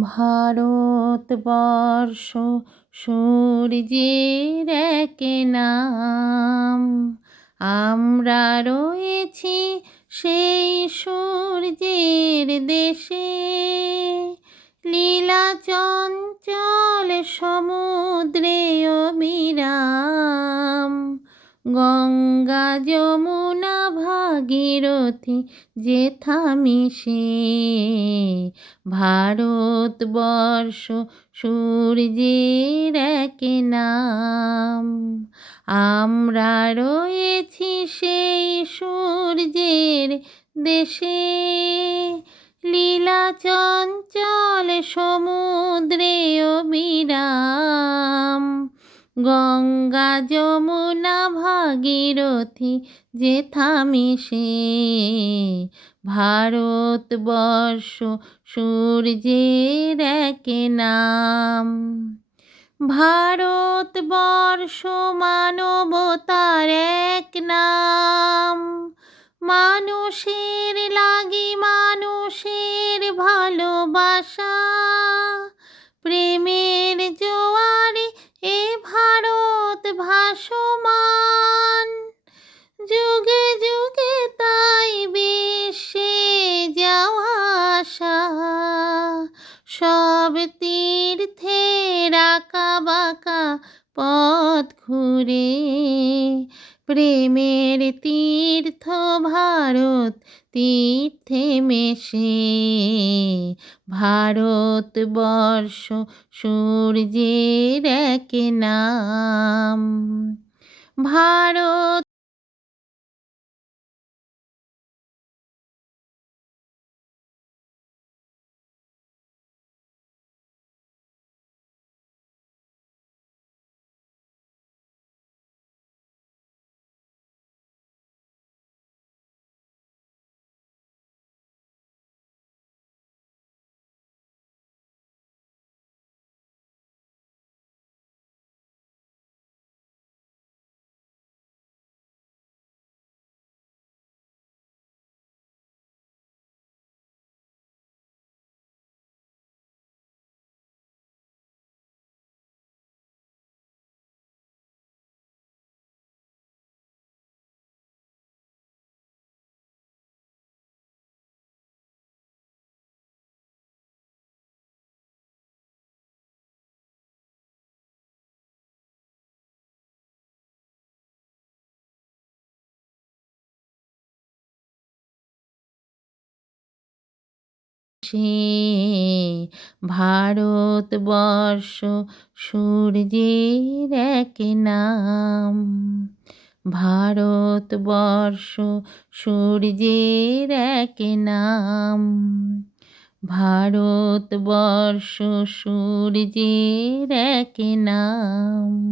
ভারতবর্ষ সূর্যের এক নাম। আমরা রয়েছি সেই সূর্যের দেশে। লীলা চঞ্চল সমুদ্রে অবিরাম। গঙ্গা যমুনা ভাগীরথী যেথা মিশে। ভারতবর্ষ সূর্যের এক নাম। আমরা রয়েছি সেই সূর্যের দেশে। লীলা চঞ্চল সমুদ্রে অবিরাম। গঙ্গা যমুনা ভাগীরথী যেথা মিশে ভারতবর্ষ সূর্যের এক নাম। ভারতবর্ষ মানবতার এক নাম। মানুষের লাগি মানুষের ভালোবাসা। সব তীর্থের আঁকা বাঁকা পথ ঘুরে। প্রেমের তীর্থ ভারত তীর্থে মেশে। ভারতবর্ষ সূর্যের এক নাম। ভারত সে ভারতবর্ষ সূর্যের এক নাম। ভারতবর্ষ সূর্যের এক নাম। ভারতবর্ষ সূর্যের এক নাম।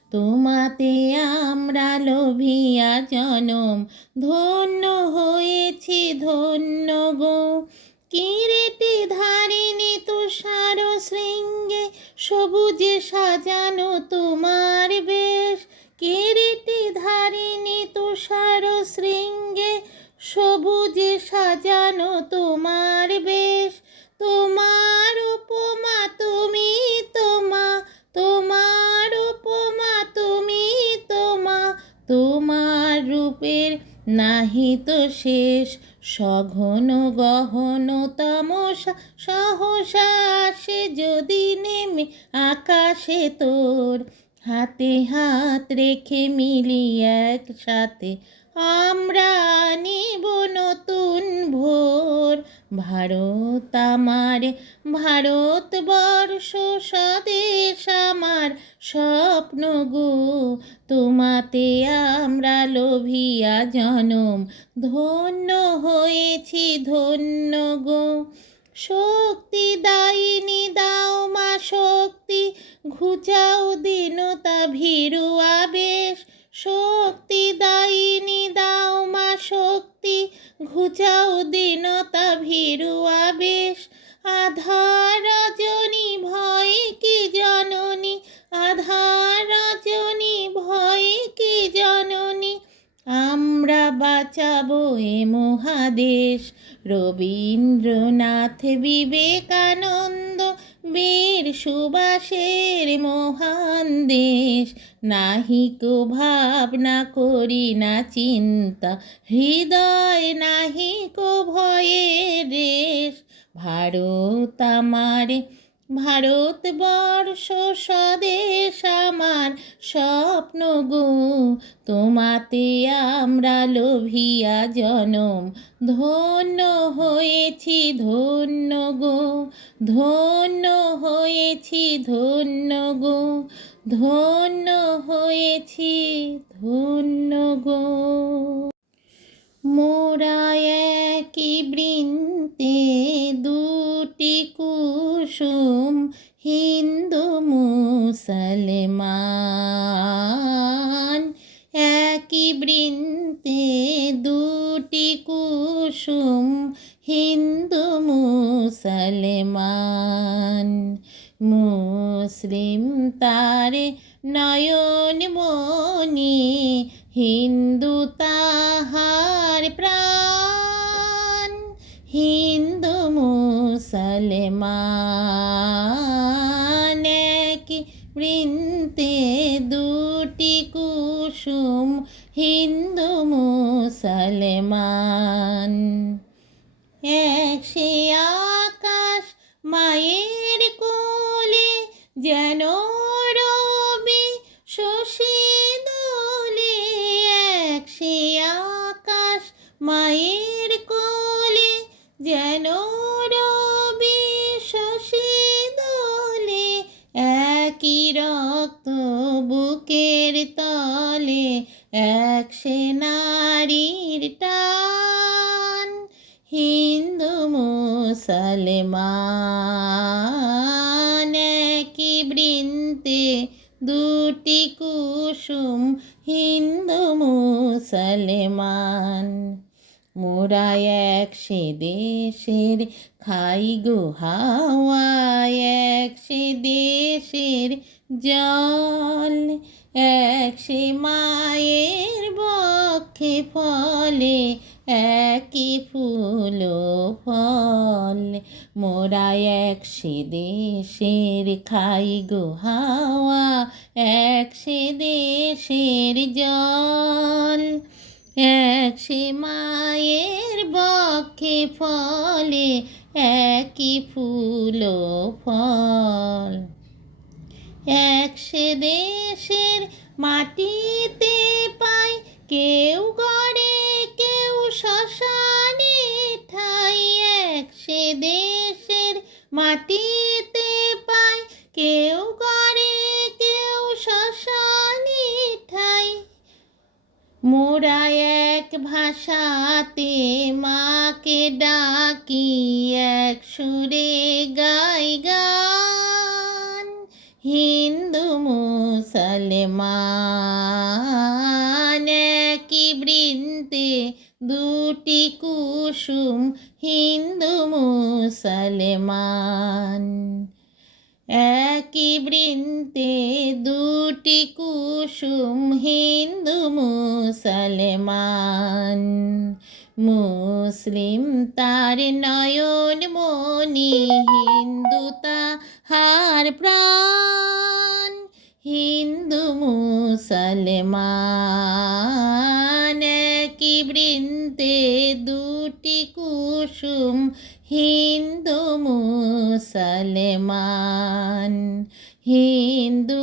তোমাতে আমরা লোভিয়া জনম, ধন্য হয়েছি, ধন্য গো। কিরেটে ধারিণী তুষার শৃঙ্গে সবুজে সাজানো তোমার বেশ। কিরেটে ধারিণী তুষার শৃঙ্গে সবুজে সাজানো তোমার বেশ। নাহি তো শেষ। সঘন গহন তামসা, সহসা আসে যদি নেমে আকাশে তোর। হাতে হাত রেখে মিলি একসাথে আমরা নিব নতুন ভোর। ভারত আমার, ভারতবর্ষ স্বদেশ আমার স্বপ্ন গো। তোমাতে আমরা লোভিয়া জনম, ধন্য হয়েছি ধন্য গো। শক্তি দায়িনী দাও মা শক্তি, ঘুচাও দীনতা ভীরু আবেশ। শক্তি দায়িনী দাও মা শক্তি। ঘুচাও দীনতা, ভীরু আবেশ। আধার রজনী ভয় কি জননী? আধার রজনী ভয় কি জননী? আমরা বাঁচাবো এ মহাদেশ। রবীন্দ্রনাথ বিবেকানন্দ বীর সুবাসের মহান দেশ। নাহিক ভাবনা করি না চিন্তা, হৃদয় নাহিক ভয়ের দেশ ভারত আমারে ভারতবর্ষ স্বদেশ আমার স্বপ্ন গো তোমাতে আমরা লোভিয়া জনম। ধন্য হয়েছি ধন্য গো ধন্য হয়েছি ধন্য গো ধন্য হয়েছি ধন্য গো মোরা একই বৃন্তে দুটি কুসুম হিন্দু মুসলমান। একই বৃন্তে দুটি কুসুম হিন্দু মুসলমান। মুসলিম তারে নয়ন মুসলমান কি বৃন্তে দুটি কুসুম হিন্দু মুসলমান। এক সে রক্ত বুকের তলে এক সে নারীর টান। হিন্দু, মুসলমান কি বৃন্তে দুটি কুসুম, হিন্দু, মুসলমান। মোরা এক সে দেশের খাই গো হাওয়া এক সে দেশের জল, এক সে মায়ের বক্ষে ফলে, একই ফুল ফল। মোরা এক সে দেশের খাই গো হাওয়া, এক সে দেশের জল। এক সে মায়ের বক্ষে ফলে, একই ফুল ফল। এক সে দেশের মাটিতে পাই কেউ গড়ে, কেউ শ্মশানে ঠাই। এক সে দেশের মাটিতে পাই কেউ গড়ে, কেউ শ্মশানে ঠাই। মোরা এক ভাষাতে মাকে ডাকি, এক সুরে গাই গান হিন্দু মুসলমান কি বৃন্তে দুটি কুসুম হিন্দু মুসলমান। একই বৃন্তে দুটি কুসুম হিন্দু মুসলমান। মুসলিম তার নয়ন মনি, হিন্দু তাহার প্রাণ, হিন্দু মুসলমান। কি বৃন্তে দুটি কুসুম, হিন্দু মুসলমান, হিন্দু